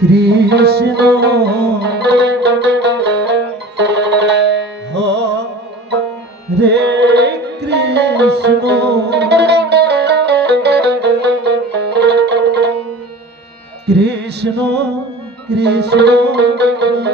কৃষ্ণ। রে কৃষ্ণ। কৃষ্ণ কৃষ্ণ।